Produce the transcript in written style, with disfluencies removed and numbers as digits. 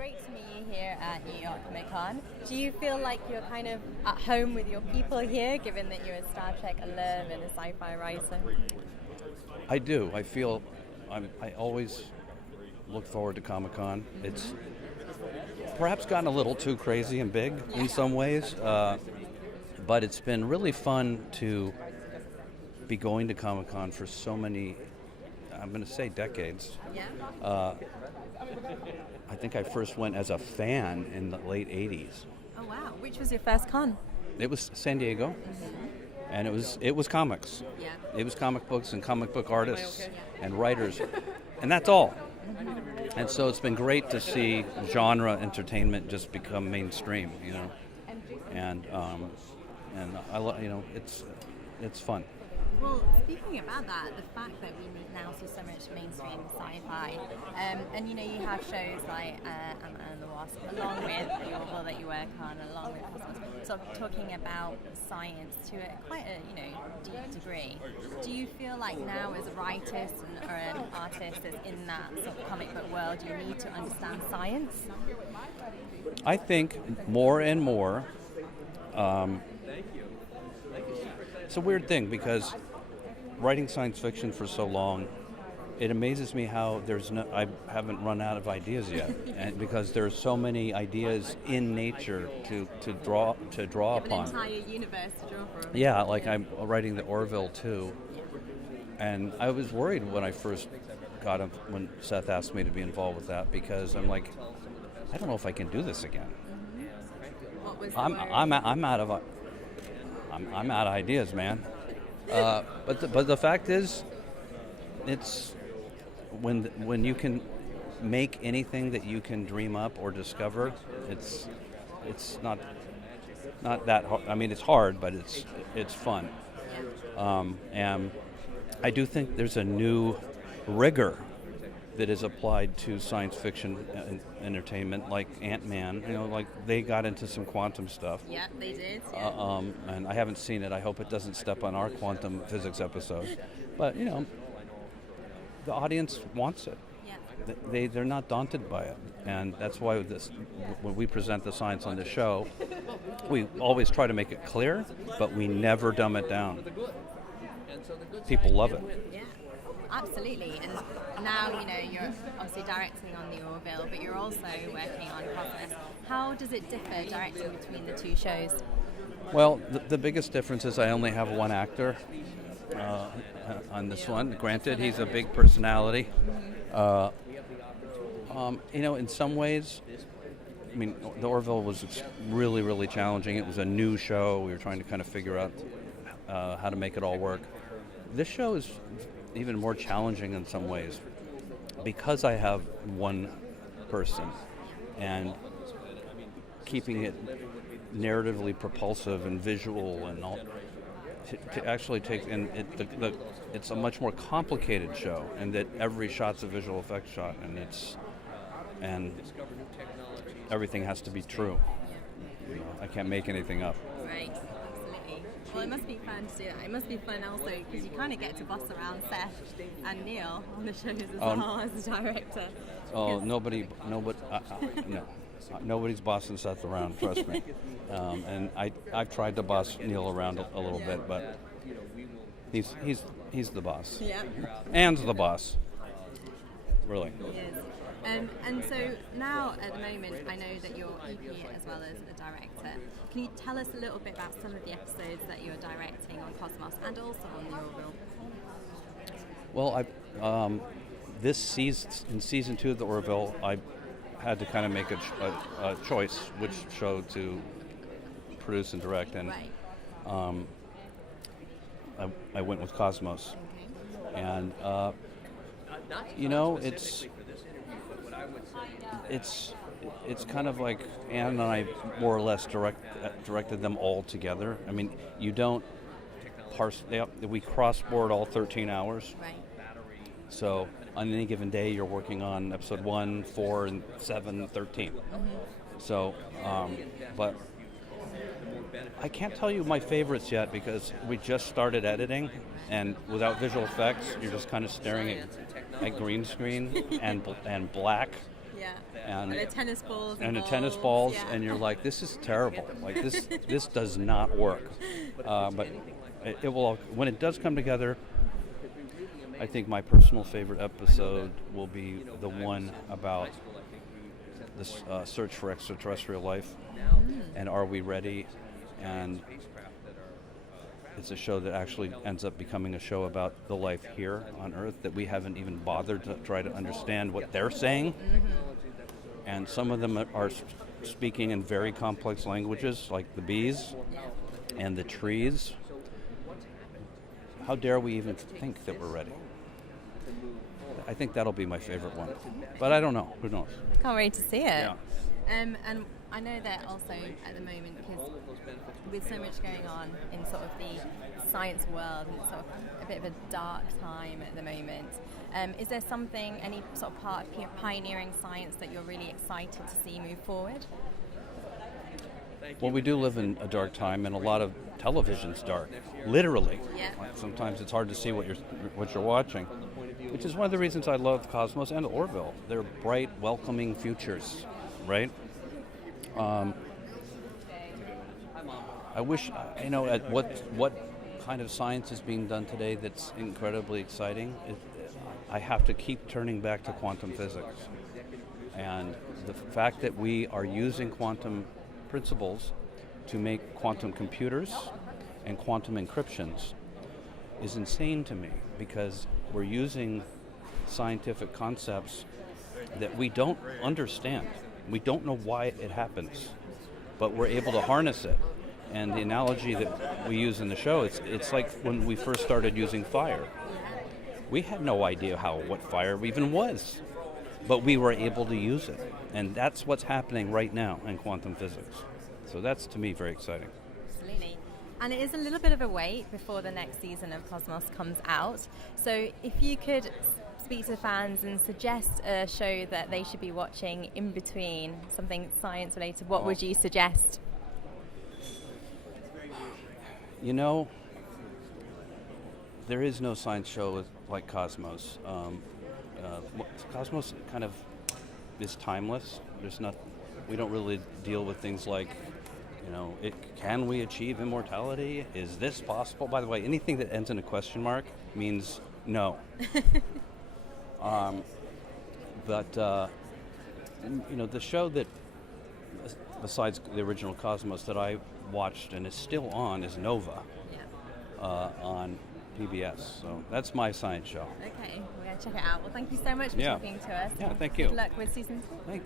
great to meet you here at New York Comic Con. Do you feel like you're kind of at home with your people here, given that you're a Star Trek alum and a sci-fi writer? I do. I always look forward to Comic Con. It's perhaps gotten a little too crazy and big in some ways, but it's been really fun to be going to Comic Con for so many, I'm going to say decades. Yeah. I think I first went as a fan in the late 80s. Oh wow! Which was your first con? It was San Diego, and it was comics. Yeah. It was comic books and comic book artists and writers, and that's all. And so it's been great to see genre entertainment just become mainstream, and it's fun. Well, speaking about that, the fact that we now see so much mainstream sci-fi, and you have shows like Ant-Man and the Wasp, along with the Orville that you work on, along with Cosmos, sort of talking about science to quite a deep degree. Do you feel like now, as a writer or an artist that's in that sort of comic book world, you need to understand science? I think more and more. It's a weird thing because writing science fiction for so long, it amazes me how I haven't run out of ideas yet, and because there's so many ideas in nature to draw upon. An entire universe to draw from. Yeah, like I'm writing the Orville too, and I was worried when I first got him when Seth asked me to be involved with that, because I'm like, I don't know if I can do this again. What was the worry? I'm out of ideas, man. But the fact is, it's when you can make anything that you can dream up or discover, it's not that hard. I mean, it's hard, but it's fun. And I do think there's a new rigor that is applied to science fiction entertainment, like Ant-Man. Like they got into some quantum stuff. Yeah, they did. Yeah. And I haven't seen it. I hope it doesn't step on our quantum physics episode. But the audience wants it. Yeah. They're not daunted by it, and that's why when we present the science on the show, we always try to make it clear, but we never dumb it down. People love it. Yeah. Absolutely, and now you're obviously directing on the Orville, but you're also working on Cosmos. How does it differ directing between the two shows? Well, the biggest difference is I only have one actor on this one. Granted, he's a big personality. In some ways, I mean, the Orville was really, really challenging. It was a new show. We were trying to kind of figure out how to make it all work. This show is even more challenging in some ways because I have one person and keeping it narratively propulsive and visual and all to actually take and it's a much more complicated show, and that every shot's a visual effects shot, and everything has to be true. I can't make anything up. Right. Well, it must be fun to do that. It must be fun also because you kind of get to boss around Seth and Neil on the shows as well as a director. Oh, nobody, no. Nobody's bossing Seth around, trust me. And I've tried to boss Neil around a little bit, but he's the boss. Yeah. And the boss. Really. He is. And so now, at the moment, I know that you're EP as well as a director. Can you tell us a little bit about some of the episodes that you're directing on Cosmos and also on the Orville? Well, this season, in season 2 of the Orville, I had to kind of make a choice which show to produce and direct, and I went with Cosmos. Okay. And it's kind of like Ann and I more or less directed them all together. I mean, you don't parse. We cross-board all 13 hours. Right. So on any given day, you're working on episode 1, 4, and 7, 13. Mm-hmm. So, but I can't tell you my favorites yet because we just started editing, and without visual effects, you're just kind of staring at green screen and black. Yeah. and the tennis balls and the balls. tennis balls, Yeah. and you're like, this is terrible. Like this does not work. But it will, when it does come together. I think my personal favorite episode will be the one about this search for extraterrestrial life, and are we ready? And it's a show that actually ends up becoming a show about the life here on Earth that we haven't even bothered to try to understand what they're saying. And some of them are speaking in very complex languages, like the bees and the trees. How dare we even think that we're ready? I think that'll be my favorite one. But I don't know. Who knows? Can't wait to see it. Yeah. And I know that also at the moment, because with so much going on in sort of the science world, and it's sort of a bit of a dark time at the moment, is there something, any sort of part of pioneering science that you're really excited to see move forward? Well, we do live in a dark time, and a lot of television's dark, literally. Yeah. Like sometimes it's hard to see what you're watching, which is one of the reasons I love Cosmos and Orville. They're bright, welcoming futures, right? I wish, at what kind of science is being done today that's incredibly exciting. I have to keep turning back to quantum physics, and the fact that we are using quantum principles to make quantum computers and quantum encryptions is insane to me, because we're using scientific concepts that we don't understand. We don't know why it happens, but we're able to harness it. And the analogy that we use in the show, it's like when we first started using fire. We had no idea what fire even was, but we were able to use it. And that's what's happening right now in quantum physics. So that's, to me, very exciting. Absolutely. And it is a little bit of a wait before the next season of Cosmos comes out. So if you could speak to the fans and suggest a show that they should be watching in between, something science related, what would you suggest? There is no science show like Cosmos. Cosmos kind of is timeless. We don't really deal with things like, can we achieve immortality? Is this possible? By the way, anything that ends in a question mark means no. But the show that, besides the original Cosmos, that I watched and is still on is Nova on PBS. So that's my science show. Okay, we're going to check it out. Well, thank you so much for talking to us. Yeah, thank you. Good luck with season 3.